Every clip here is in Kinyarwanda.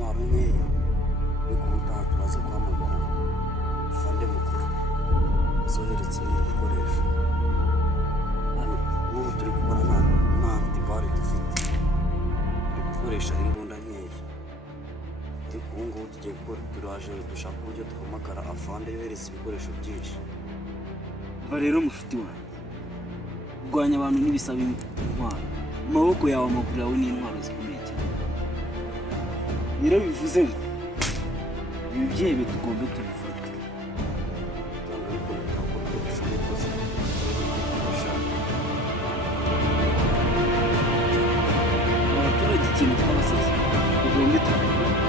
intwaro nkeya ariko ubutaha turaza guhamagara fande mukuru zoheretse ibi bikoresho. Ubu turi gukora nta antibare dufite, turi gukoresha imbunda nkeya, ariko ubu ngubu tugiye gukora, turaje dushaka uburyo duhamagara afande yohereza ibikoresho byinshi. Va rero mufiti wanjye, kurwanya abantu n'ibisaba intwaro, amaboko yawe amaguru yawe n'intwaro zikomeye cyane. Rero bivuze ngo ibi byebe tugomba tubifata. Abaturage ikintu twabaseze tugomba tubifata.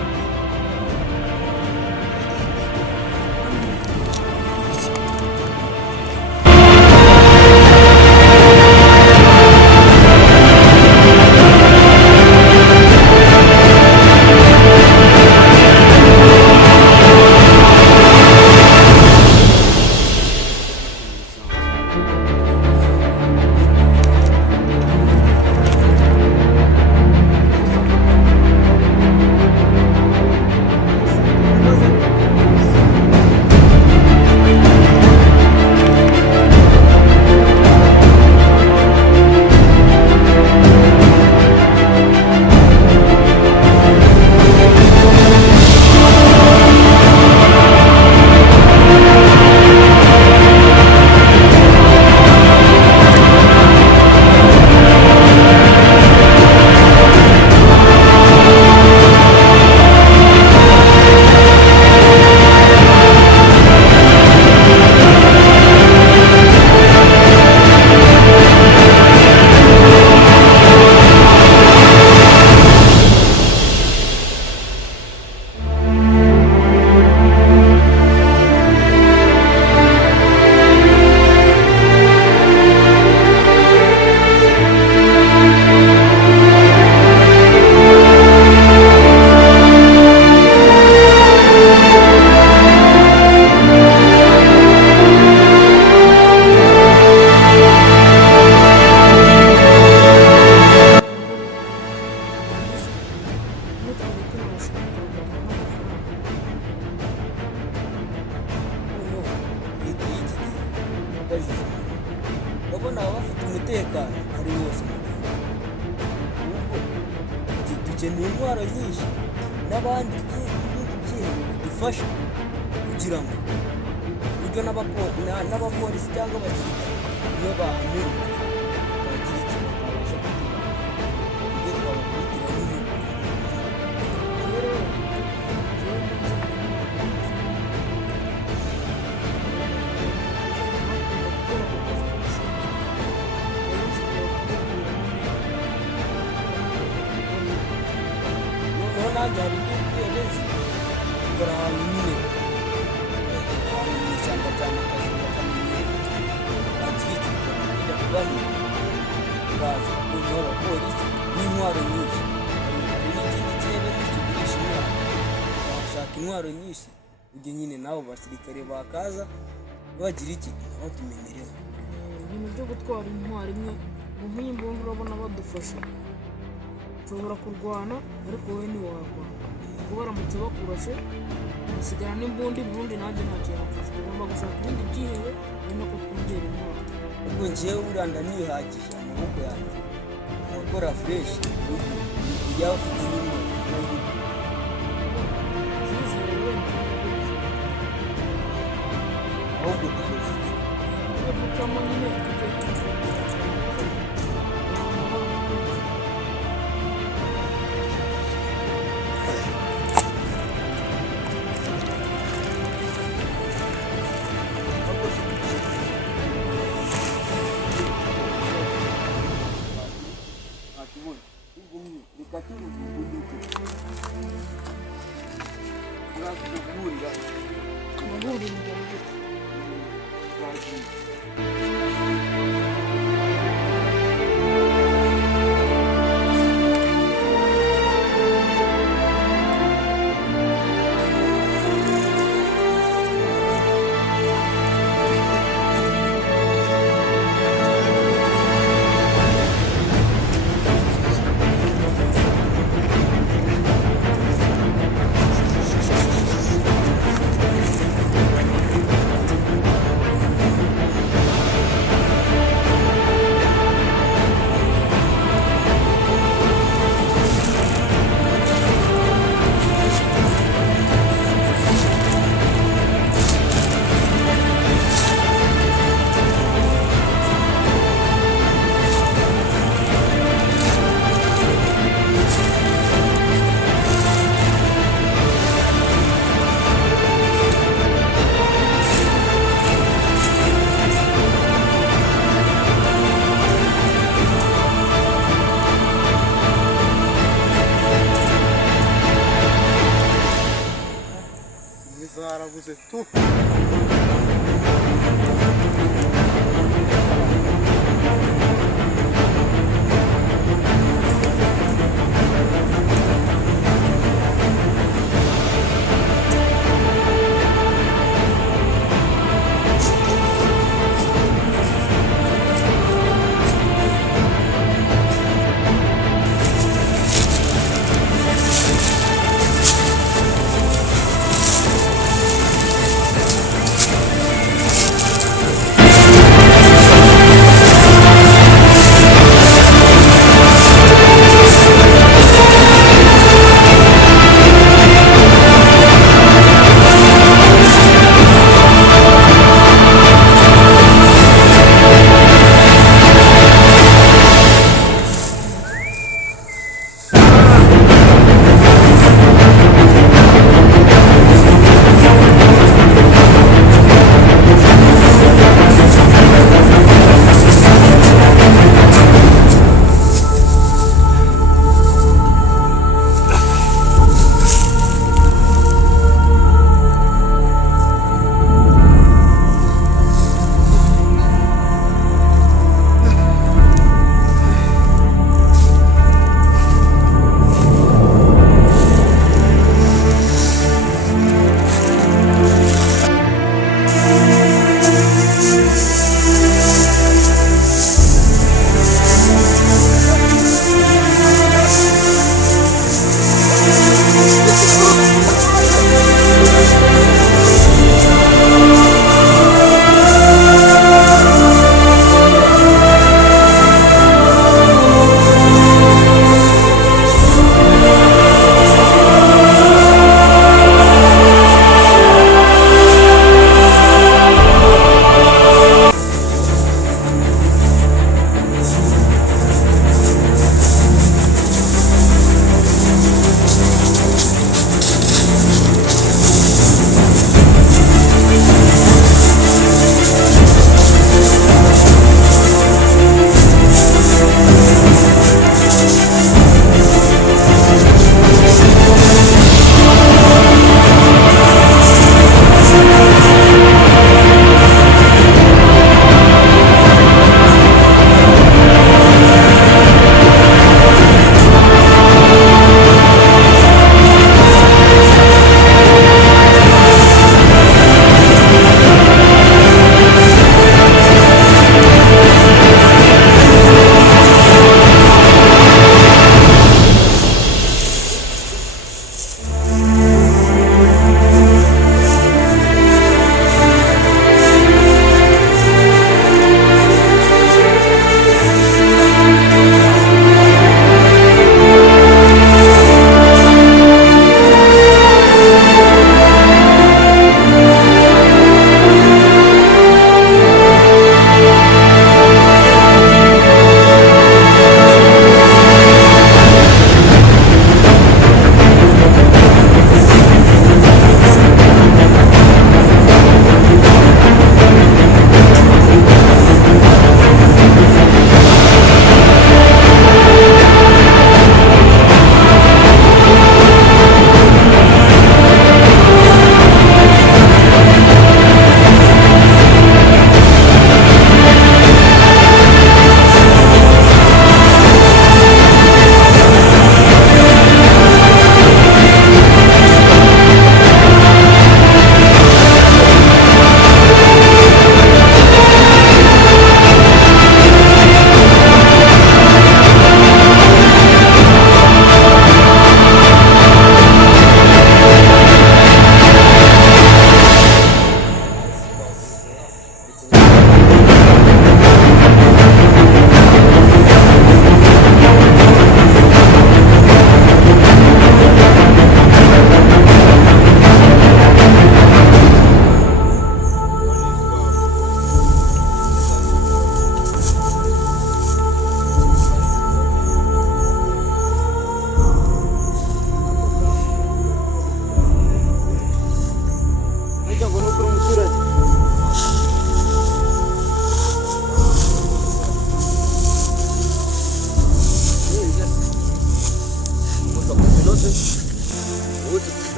Urabona bafite umutekano ari wose, dukeneye intwaro nyinshi n'abandi ibindi byihebe bidufasha kugira ngo uburyo n'abapolisi cyangwa abasirikare iyo bahanyura bagira ikintu babasha kugira ibyo twabakurikira nyine. Nanjye hari n'ubwiyemezi kugera ahantu nyine ahantu mu ishyamba cyane akazi bakamenyera bagira ikintu kujya kubahinga, baza noneho abapolisi n'intwaro nyinshi. Hari n'ikindi cyemezo kigurisha intwaro, bashaka intwaro nyinshi ujye nyine n'abo basirikare bakaza bagira iki batumenyereza. Ibintu byo gutwara intwaro imwe nk'iyi mbunda urabona badufasha, ushobora kurwana ariko wowe ntiwarwana kuko baramutse bakurashe ugasigara n'imbunda, ubundi nanjye ntacyo yamfasha. Tugomba gushaka ibindi byihebe ari nako twongera intwaro. Ubwo njyewe buriya ndanihagije amaboko yanjye gukora fureshi ujya ufite n'intwaro ahubwo dukoze iki ducamo nyine zarabuze tu.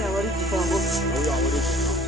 yaba ari igisambo. Wowe waba uri igisambo.